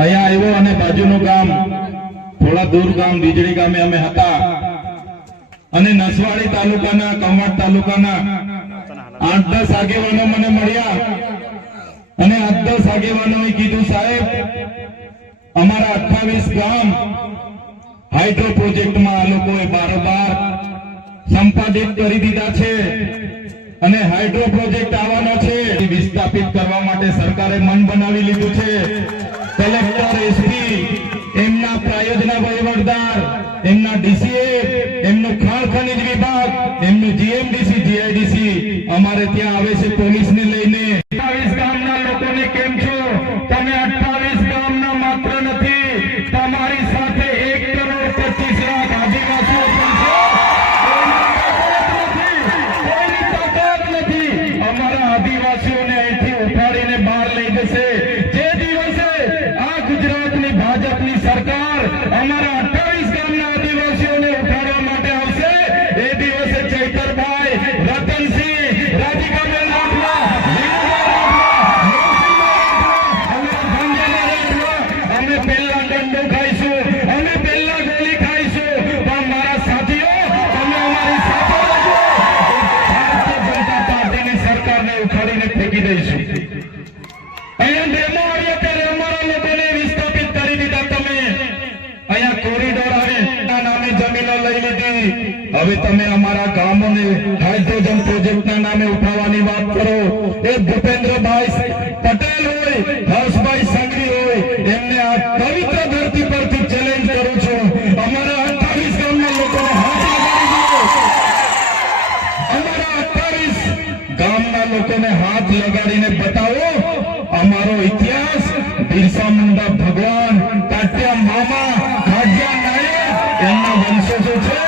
અહીંયા આવ્યો અને બાજુનું ગામ, થોડા દૂર ગામ, વીજળી ગામે અમે હતા. અને નસવાડી તાલુકાના કવાંટ તાલુકાના આઠ દસ આગેવાનો મને મળ્યા. અને આઠ દસ આગેવાનોએ કીધું, સાહેબ, અમારા અઠ્ઠાવીસ ગામ હાઇડ્રો પ્રોજેક્ટમાં આ લોકોએ બારોબાર સંપાદિત કરી દીધા છે અને હાઇડ્રો પ્રોજેક્ટ આવવાનો છે. વિસ્થાપિત કરવા માટે સરકારે મન બનાવી લીધું છે. કલેક્ટર એસપી, એમના પ્રાયોજના વહીવટદાર, એમના ડીસીએ, એમનું ખાણ ખનિજ વિભાગ, એમનું જીએમડીસી, જીઆઈડીસી અમારે ત્યાં આવે છે પોલીસને હાથ લગાડીને બતાવો, અમારો ઇતિહાસ, બિરસા મુંડા ભગવાન તાત્યા મામા ભાગ્યા નાયક, એમના વંશજો છે.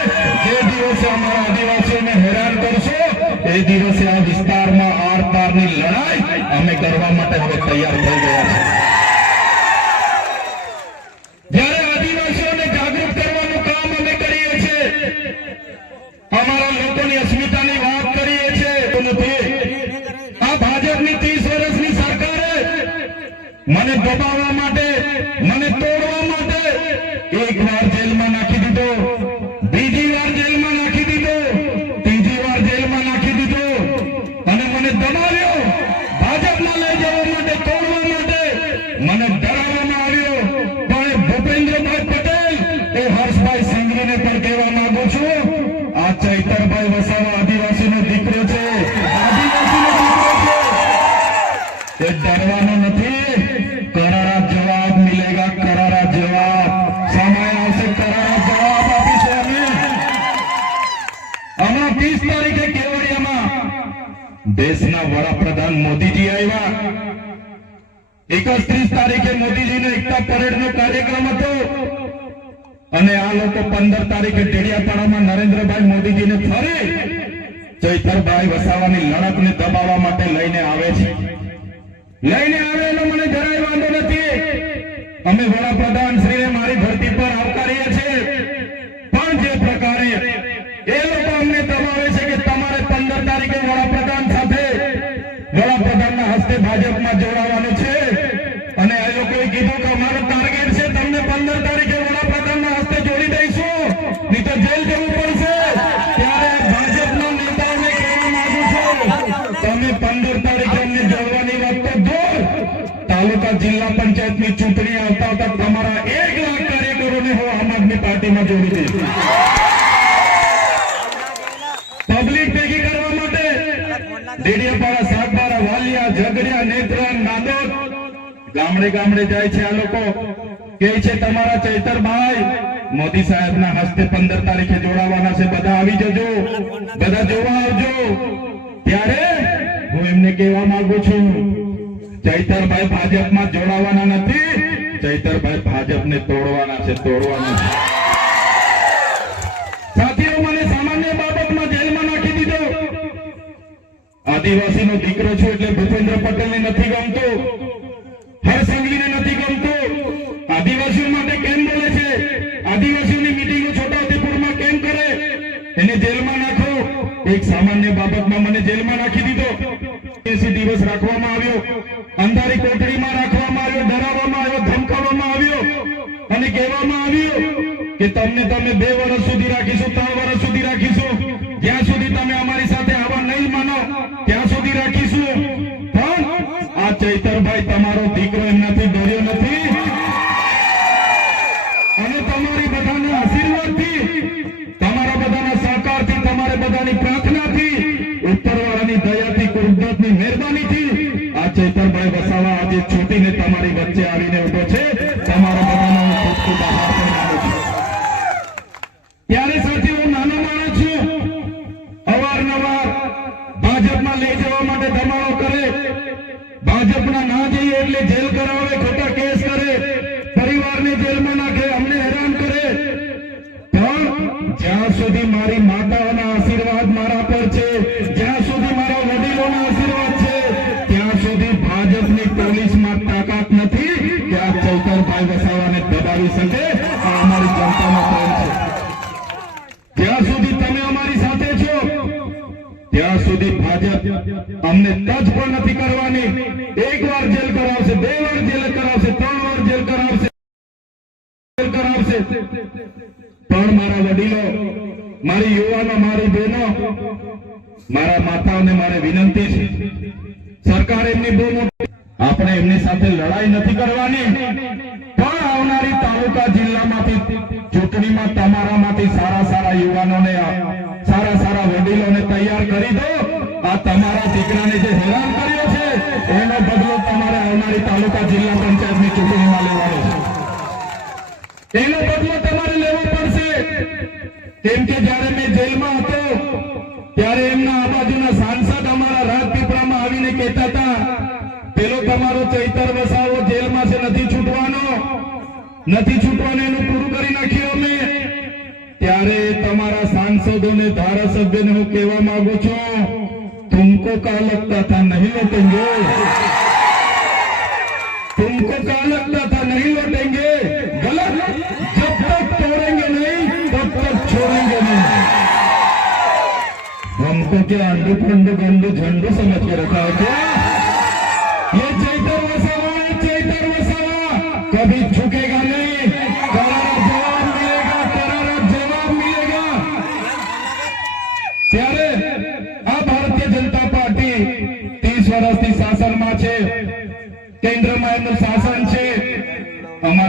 જે દિવસે અમારા આદિવાસીઓને હેરાન કરશો, એ દિવસે આ વિસ્તારમાં આર પારની લડાઈ અમે કરવા માટે હવે તૈયાર થઈ ગયા છે મને દબાવવા માટે મને તોડવા માટે એક વાર દેશના વડાપ્રધાન મોદીજી આવ્યા. એકત્રીસ તારીખે મોદીજીનો એકતા પરેડનો કાર્યક્રમ હતો. અને આ લોકો પંદર તારીખે ડેડિયાપાડામાં નરેન્દ્રભાઈ મોદીજીને ફરી ચૈતરભાઈ વસાવાની લડતને દબાવવા માટે લઈને આવે છે. લઈને આવે એનો મને જરાય વાંધો નથી. અમે વડાપ્રધાન શ્રીને મારી ધરતી પર આવકારીએ છીએ. પણ જે પ્રકારે હસ્તે ભાજપમાં જોડાવાનું છે. અને એ લોકોએ કીધું કે અમારો ગામડે ગામડે જાય છે આ લોકો. કે છે તમારા ચૈતરભાઈ મોદી સાહેબના હસ્તે પંદર તારીખે જોડાવાના છે, બધા આવી જજો. બધા જોવા આવજો. ત્યારે હું એમને કહેવા માંગુ છું, ચૈતરભાઈ ભાજપમાં જોડાવાના નથી, ચૈતરભાઈ ભાજપને તોડવાના છે તોડવાના છે. સાથીઓ, મને સામાન્ય બાબતમાં જેલમાં નાખી દીધો. આદિવાસીનો દીકરો છું એટલે ભૂપેન્દ્ર પટેલને નથી ગમતું. હરસંઘવીને નથી ગમતું. આદિવાસીઓ માટે નાખી. દીધો. એસી દિવસ રાખવામાં આવ્યો. અંધારી કોટડીમાં રાખવામાં આવ્યો, ડરાવવામાં આવ્યો, ધમકાવવામાં આવ્યો અને કહેવામાં આવ્યું કે તમને તમે બે વર્ષ સુધી રાખીશું, ત્રણ વર્ષ છૂટીને તમારી વચ્ચે આવીને ઊભો છે તમારા બધાનો હું ખૂબ ખૂબ આભાર સુધી ભાજપ. અમને ટચ યુવાનો, મારી સરકાર એમની બહુ આપણે એમની સાથે લડાઈ નથી કરવાની. પણ આવનારી તાલુકા જિલ્લામાંથી ચૂંટણીમાં તમારામાંથી સારા સારા યુવાનોને, સારા સારા વડીલોને તૈયાર કરી દો તમારા દીકરાને જે હેરાન કર્યો છે, એનો બદલો તમારે આવનારી તાલુકા જિલ્લા પંચાયતની ચૂંટણીમાં લેવાનો છે. એનો બદલો તમારે લેવો પડશે. કેમ કે જ્યારે મેં જેલમાં હતો, ત્યારે એમના આ સાંસદ અમારા રાજપીપળામાં આવીને કહેતા હતા, પેલો તમારો ચૈતર વસાવો જેલમાં છે, નથી છૂટવાનો. નથી છૂટવાનો, એનું પૂરું કરી નાખ્યું અમે. ત્યારે તમારા સાંસદોને ધારાસભ્યને હું કહેવા માંગુ છું तुमको क्या लगता था नहीं लौटेंगे तुमको क्या लगता था नहीं लौटेंगे गलत जब तक तोड़ेंगे नहीं तब तक छोड़ेंगे नहीं हमको क्या अंडू फंडू गंडू झंडू समझ के रखा है क्या ये चैतर वसावा है चैतर वसावा कभी झुकेगा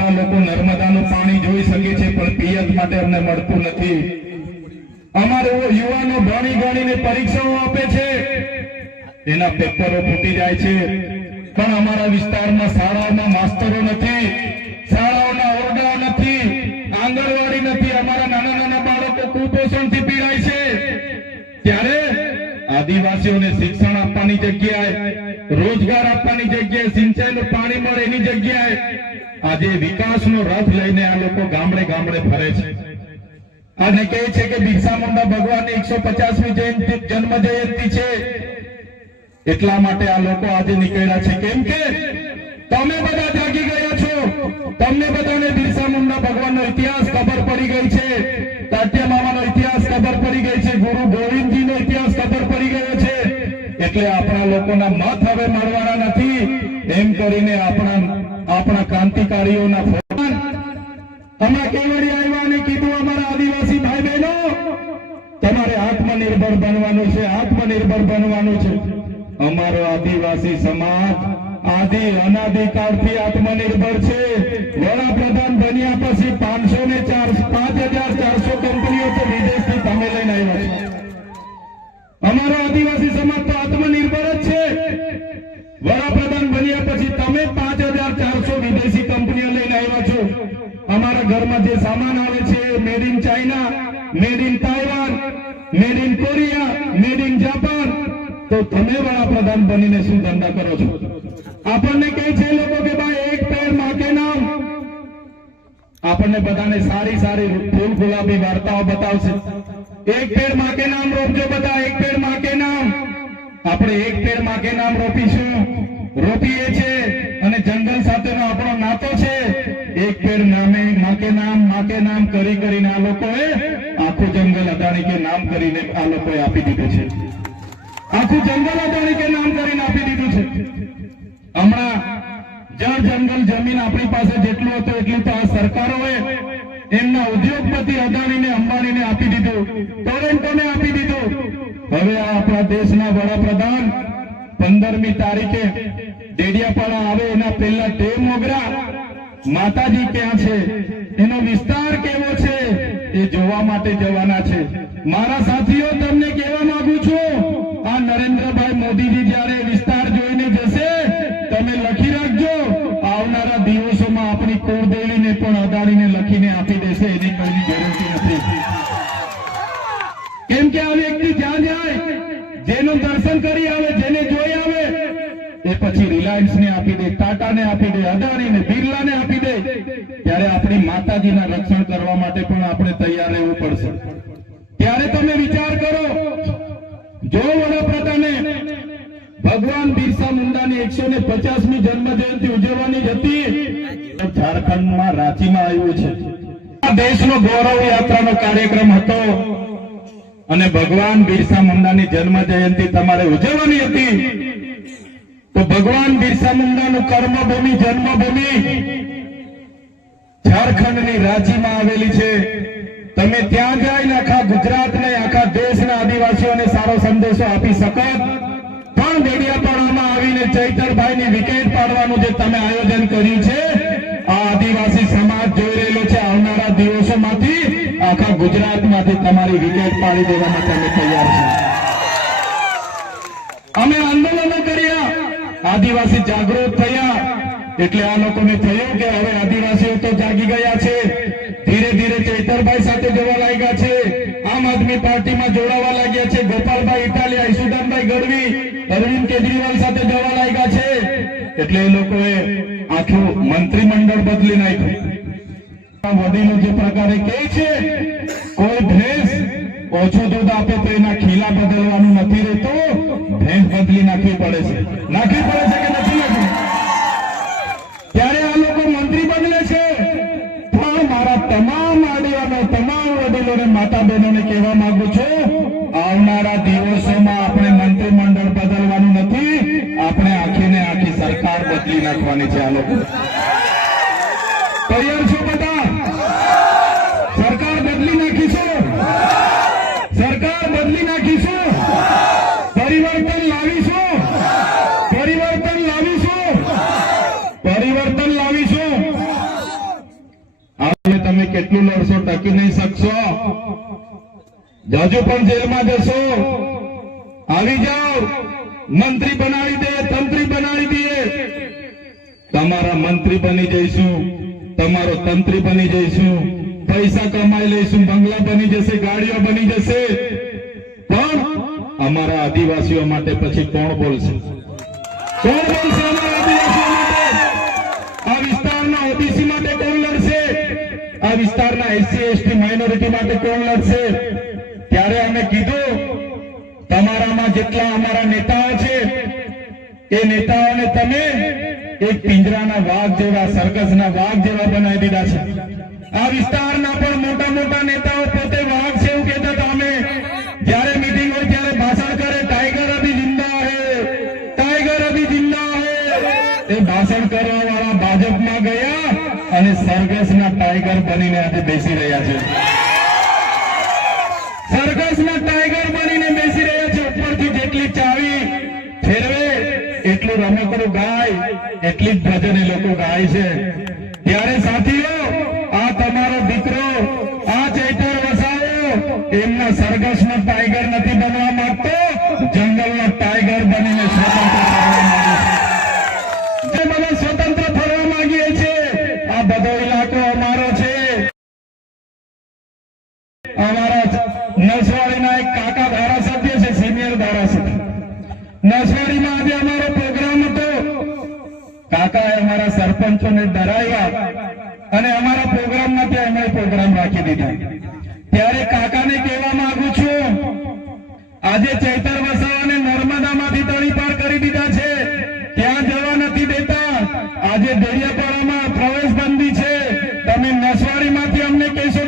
અમારા લોકો નર્મદાનું પાણી જોઈ શકે છે, પણ પિયત માટે અમને મળતું નથી. અમારે યુવાનો ભણી ગણીને પરીક્ષાઓ આપે છે. એના પેપરો ફૂટી જાય છે. પણ અમારા વિસ્તારમાં શાળાઓમાં માસ્તરો નથી, શાળાઓના ઓરડાઓ નથી, આંગણવાડી નથી. અમારા નાના નાના બાળકો કુપોષણથી પીડાય છે. ત્યારે આદિવાસીઓને શિક્ષણ આપવાની જગ્યાએ, રોજગાર આપવાની જગ્યાએ, સિંચાઈનું પાણી મળે એની જગ્યાએ આજે વિકાસનો રથ લઈને આ લોકો ગામડે ગામડે ફરે છે. અને કહે છે કે બિરસા મુંડા ભગવાનની એકસો પચાસમી જયંતિ જન્મ જયંતિ છે. એટલા માટે આ લોકો આજે નીકળ્યા છે. કેમ કે તમે બધા જાગી ગયા છો. તમને બધાને બિરસા મુંડા ભગવાનનો ઇતિહાસ ખબર પડી ગઈ છે. તાત્યા મામાનો ઇતિહાસ ખબર પડી ગઈ છે. ગુરુ ગોવિંદજીનો ઇતિહાસ ખબર પડી ગયો છે. એટલે આપણા લોકોના મત હવે મળવાના નથી. એમ કરીને આપણા આપણા ક્રાંતિકારીઓના હમણાં કેવડી આવ્યા કીધું અમારા આદિવાસી ભાઈ બહેનો તમારે આત્મનિર્ભર બનવાનું છે, આત્મનિર્ભર બનવાનું છે. અમારો આદિવાસી સમાજ આદિ અનાદિકાળથી આત્મનિર્ભર છે. વડાપ્રધાન બન્યા પછી પાંચસો ને ચાર, પાંચ હજાર ચારસો કંપનીઓ તો વિદેશથી તમે લઈને આવ્યા છે. અમારો આદિવાસી સમાજ તો આત્મનિર્ભર જ અમારા ઘરમાં જે સામાન આવે છે made in China made in Taiwan made in Korea made in Japan તો તમે વડાપ્રધાન બનીને શું ધંધા કરો છો? આપણને કહે છે લોકો કે ભાઈ, એક પેરમાં નામ. આપણને બધાને સારી સારી ફૂલ ગુલાબી વાર્તાઓ બતાવશે. એક પેર માકે નામ રોપજો બધા, એક પેર માકે નામ. આપણે એક પેર માકે નામ રોપીશું. રોપીએ છે અને જંગલ સાથેનો આપણો નાતો છે. એક પેડ નામે, માકે નામ માકે નામ કરી કરીને આ લોકોએ આખું જંગલ અદાણી કે નામ કરીને આ લોકોએ આપી દીધું છે. આખું જંગલ અદાણી કે નામ કરીને આપી દીધું છે. હમણાં જળ જંગલ જમીન આપણી પાસે જેટલું હતું એટલું તો આ સરકારોએ એમના ઉદ્યોગપતિ અદાણીને અંબાણીને આપી દીધું. ટોરેન્ટોને આપી દીધું. હવે આ આપણા દેશના વડાપ્રધાન પંદરમી તારીખે ડેડિયાપાડા આવે એના પહેલા ટેમ મોગરા માતાજી ક્યાં છે? એનો વિસ્તાર કેવો છે? એ જોવા માટે જવાના છે. મારા સાથીઓ, તમને કહેવા માંગુ છું, આ નરેન્દ્રભાઈ મોદીજી જ્યારે વિસ્તાર જોઈને જશે, તમે લખી રાખજો આવનારા દિવસોમાં આપણી કુળદેવીને પણ અદાણીને લખીને આપી દેશે એની કોઈની ગેરંટી નથી કેમ કે આ વ્યક્તિ જ્યાં જાય જેનું દર્શન કરી આવે જેને જોઈ આવે એ પછી રિલાયન્સ ને આપી દે ટાટા ને આપી દે અદાણી ને બિરલા ને આપી દે ત્યારે આપણી માતાજીના રક્ષણ કરવા માટે પણ આપણે તૈયાર રહેવું પડશે. ત્યારે તમે વિચાર કરો, જો વડાપ્રધાને ભગવાન બિરસા મુંડાની એકસો ને પચાસમી જન્મ જયંતિ ઉજવવાની હતી ઝારખંડમાં રાંચીમાં આવ્યું છે. દેશનો ગૌરવ યાત્રાનો કાર્યક્રમ હતો અને ભગવાન બિરસા મુંડાની જન્મ જયંતિ તમારે ઉજવવાની હતી. તો ભગવાન બિરસા મુંડાનું કર્મભૂમિ, જન્મભૂમિ ઝારખંડની રાંચીમાં આવેલી છે. તમે ત્યાં જઈને આખા ગુજરાતને, આખા દેશના આદિવાસીઓને સારો સંદેશો આપી શકો. પણ ડેડિયાપાડામાં આવીને ચૈતરભાઈની વિકેટ પાડવાનું જે તમે આયોજન કર્યું છે, આ આદિવાસી સમાજ જોઈ રહેલો છે આવનારા દિવસોમાંથી. આખા ગુજરાતમાંથી તમારી વિકેટ પાડી દેવા માટે અમે તૈયાર છીએ. અમે આંદોલનો કર્યા. આદિવાસી જાગૃત થયા. એટલે આ લોકોને થયું કે હવે આદિવાસીઓ તો જાગી ગયા છે. ધીરે ધીરે ચૈતરભાઈ સાથે જવા લાગ્યા છે. આમ આદમી પાર્ટીમાં જોડાવા લાગ્યા છે. ગોપાલભાઈ ઇટાલિયા ઈશુદાનભાઈ ગઢવી, અરવિંદ કેજરીવાલ સાથે જવા લાગ્યા છે. એટલે એ લોકોએ આખું મંત્રીમંડળ બદલી નાખ્યું. વડીલો જે પ્રકારે કહે છે, કોઈ ભેંસ ઓછું દૂધ આપે તો એના ખીલા બદલવાનું નથી રહેતું. ભેંસ બદલી નાખવી પડે છે. નાખવી પડે છે કે નથી નાખવી ત્યારે આ લોકો મંત્રી બદલે છે પણ મારા તમામ આગેવાનો તમામ વડીલોને માતા બહેનોને કહેવા માંગુ છું, આવનારા દિવસોમાં આપણે મંત્રીમંડળ બદલવાનું નથી, આપણે આખી ને આખી સરકાર બદલી નાખવાની છે, આ લોકો. તૈયાર છો બધા સરકાર બદલી નાખીશું સરકાર બદલી નાખીશું પરિવર્તન લાવીશું પરિવર્તન લાવીશું પરિવર્તન લાવીશું હવે તમે કેટલું લડશો ટકી નહીં શકશો. હજુ પણ જેલમાં જશો. આવી જાઓ. મંત્રી બનાવી દે, તંત્રી બનાવી દે. તમારા મંત્રી બની જઈશું. તમારો તંત્રી બની જઈશું. પૈસા કમાઈ લઈશું. બંગલા બની જશે, ગાડીઓ બની જશે. પણ અમારા આદિવાસીઓ માટે પછી કોણ બોલશે? કોણ બોલશે અમારા આદિવાસીઓ માટે? આ વિસ્તારના ઓબીસી માટે કોણ લડશે? આ વિસ્તારના એસસી, એસટી માઇનોરિટી માટે કોણ લડશે? ત્યારે અમે કીધું, તમારામાં જેટલા અમારા નેતાઓ છે, એ નેતાઓને તમે એક પિંજરાના વાઘ જેવા સરકસના વાઘ જેવા બનાવી દીધા છે. આ વિસ્તારના પણ મોટા મોટા નેતાઓ પોતે વાઘ છે એવું કહેતા હતા અમે જ્યારે મીટિંગ હોય ત્યારે ભાષણ કરે ટાઈગર અભી જિંદા હે ટાઈગર અભી જિંદા હે એ ભાષણ કરવા વાળા ભાજપમાં ગયા અને સરઘસના ટાઈગર બનીને આજે બેસી રહ્યા છે. સરઘસના ટાઈગર બનીને બેસી રહ્યા છે. ઉપરથી જેટલી ચાવી ફેરવે, એટલું રમકડું ગાય, એટલી જ ભજન એ લોકો ગાય છે. ત્યારે સાથીઓ, આ તમારો દીકરો, આ ચૈતર વસાવો એમના સરઘસનો ટાઈગર નથી બનવા માંગતો જંગલનો ટાઈગર બનીને સ્વતંત્ર ફરવા માંગે છે જે બધા સ્વતંત્ર ફરવા માંગીએ છે આ બધો ઇલાકો અમારો છે અમારા નસવાડીના એક કાકા ધારાસભ્ય છે સિનિયર ધારાસભ્ય નસવાડીમાં આજે અમારો પ્રોગ્રામ હતો કાકાએ અમારા સરપંચોને ડરાવ્યા અને અમારા પ્રોગ્રામમાંથી એમણે પ્રોગ્રામ રાખી દીધા. ત્યારે કાકાને કહેવા માંગુ છું, આજે ચૈતર વસાવાને નર્મદામાંથી તળી પાર કરી દીધા છે. ત્યાં જવા નથી દેતા. આજે દરિયાપાડામાં પ્રવેશ બંધી છે. તમે નસવાડીમાંથી અમને કહેશો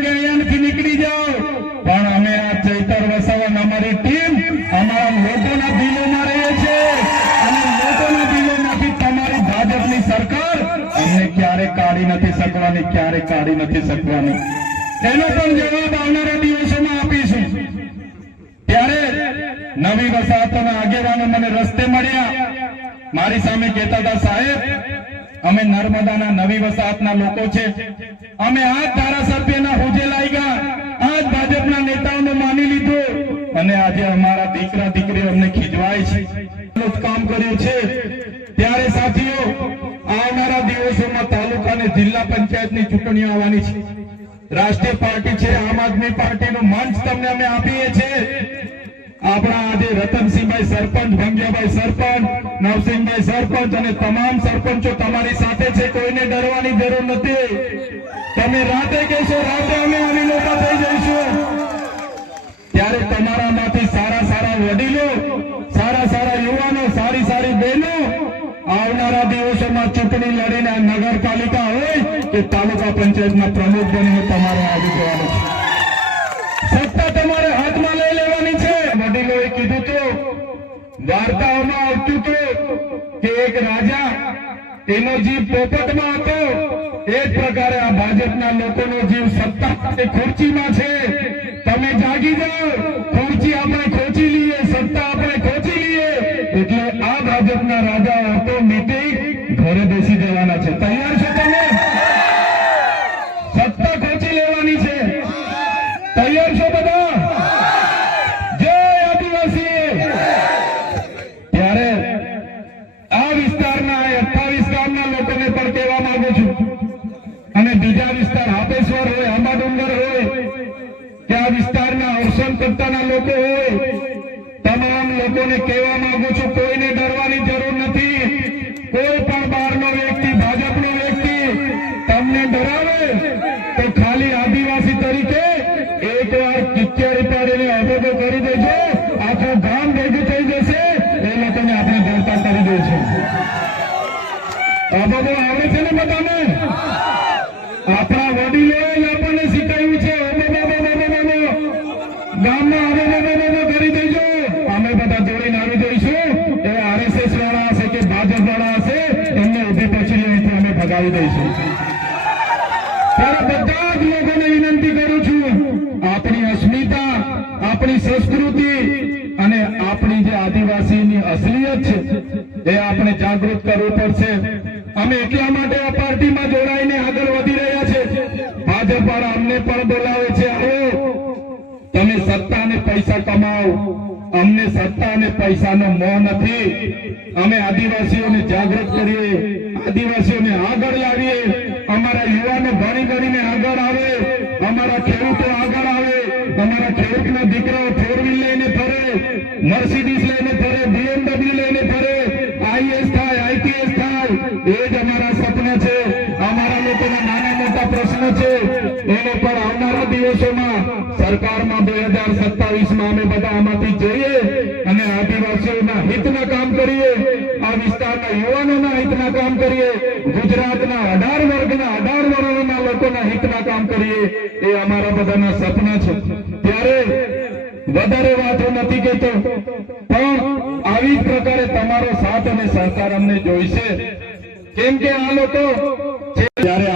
શકવાની, ક્યારે કાઢી નથી શકવાની. એનો પણ જવાબ આવનારા દિવસોમાં આપીશું. ત્યારે નવી વસાહતોના આગેવાનો મને રસ્તે મળ્યા. મારી સામે કહેતા હતા, સાહેબ, અમે નર્મદાના નવી વસાહતના લોકો છે. અમે આ ધારાસભ્યના હોજે લાગ્યા આ ભાજપના નેતાઓને માની લીધું. અને આજે અમારા દીકરા, દીકરીઓ અમને ખીજવાય છે. કામ કર્યું છે. ત્યારે સાથીઓ, આવનારા દિવસોમાં તાલુકા અને જિલ્લા પંચાયતની ચૂંટણીઓ આવવાની છે. રાષ્ટ્રીય પાર્ટી છે, આમ આદમી પાર્ટીનું મંચ તમને અમે આપીએ છીએ. આપણા આજે રતનસિંહભાઈ સરપંચ, ભંગ્યાભાઈ સરપંચ, નવસિંહભાઈ સરપંચ અને તમામ સરપંચો તમારી સાથે છે, કોઈને ડરવાની જરૂર નથી. તમે રાતે કહેશો, રાતે અમે આવી લોકો થઈ જઈશું. ત્યારે તમારામાંથી સારા સારા વડીલો, સારા સારા યુવાનો, સારી સારી બહેનો આવનારા દિવસોમાં ચૂંટણી લડીને નગરપાલિકા કે તાલુકા પંચાયતના પ્રમુખ બનીને તમારે આવી જવાનું છે. સત્તા તમારે હાથમાં લઈ લેવાની છે. વડીલોએ કીધું તો, વાર્તાઓમાં આવતું હતું કે એક રાજા એનો જીવ પોપટમાં હતો. એ જ પ્રકારે આ ભાજપના લોકોનો જીવ સત્તા ખુરચીમાં છે. તમે જાગી જાઓ. ખુરચી આપણે ખોચી લઈએ, સત્તા આપણે ખોચી લઈએ. એટલે આ ભાજપના રાજા ઓટોમેટિક ઘરે બેસી જવાના છે. તૈયાર છો તમે? અભોગો આવડે છે ને બધાને? આપણા વડીલોએ આપણને શીખવ્યું છે. બધા જોડીને આવી જઈશું. બધા વિનંતી કરું છું, આપણી અસ્મિતા, આપણી સંસ્કૃતિ અને આપણી જે આદિવાસીની અસલિયત છે, એ આપણે જાગૃત કરવું પડશે. અમે એટલા માટે આ પાર્ટીમાં જોડાઈને આગળ વધી રહ્યા છે. ભાજપ વાળા અમને પણ બોલાવે છે, આવો. તમે સત્તા અને પૈસા કમાઓ. અમને સત્તા અને પૈસાનો મોહ નથી. અમે આદિવાસીઓને જાગૃત કરીએ. આદિવાસીઓને આગળ લાવીએ. અમારા યુવાનો ભણી ભણીને આગળ આવે. અમારા ખેડૂતો આગળ આવે. અમારા ખેડૂતના દીકરાઓ ફોર વ્હીલ લઈને ફરે. મર્સિડીઝ લઈને મોટા છે. એને પણ આવનારા દિવસોમાં સરકારમાં બે હજાર સત્તાવીસમાં અમે બધા આમાંથી જઈએ અને આદિવાસીઓના હિતના કામ કરીએ, આ વિસ્તારના યુવાનોના હિતના કામ કરીએ, ગુજરાતના અઢાર વર્ગના અઢાર વર્ગના લોકોના હિતના કામ કરીએ, એ અમારા બધાના સપના છે. ત્યારે વધારે વાતો નથી કહેતો, પણ આવી જ પ્રકારે તમારો સાથ અને સહકાર અમને જોઈશે. કેમ કે આ લોકો ત્યારે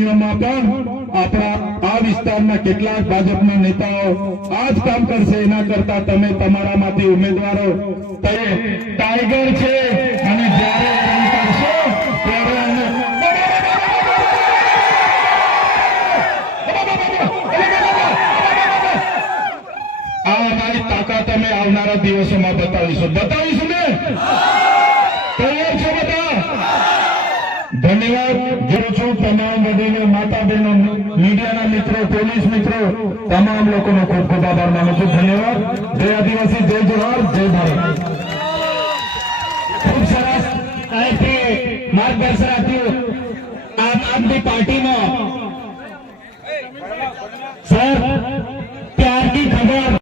ચૂંટણીઓમાં પણ આપણા આ વિસ્તારના કેટલાક ભાજપના નેતાઓ આ જ કામ કરશે. એના કરતા તમે તમારામાંથી ઉમેદવારો ટાઈગર છે. અને જ્યારે આ અમારી તાકાત અમે આવનારા દિવસોમાં બતાવીશું. બતાવીશું ને તૈયાર છો બધા ધન્યવાદ કરું છું તમામ વડીલો માતા બહેનો મીડિયાના મિત્રો, પોલીસ મિત્રો, તમામ લોકોનો ખૂબ ખૂબ આભાર માનું છું. ધન્યવાદ. જય આદિવાસી, જય જોહાર, જય ભારત. ખૂબ સરસ માર્ગદર્શન આપ્યું. આમ આદમી પાર્ટીમાં. સર, ત્યારની ખબર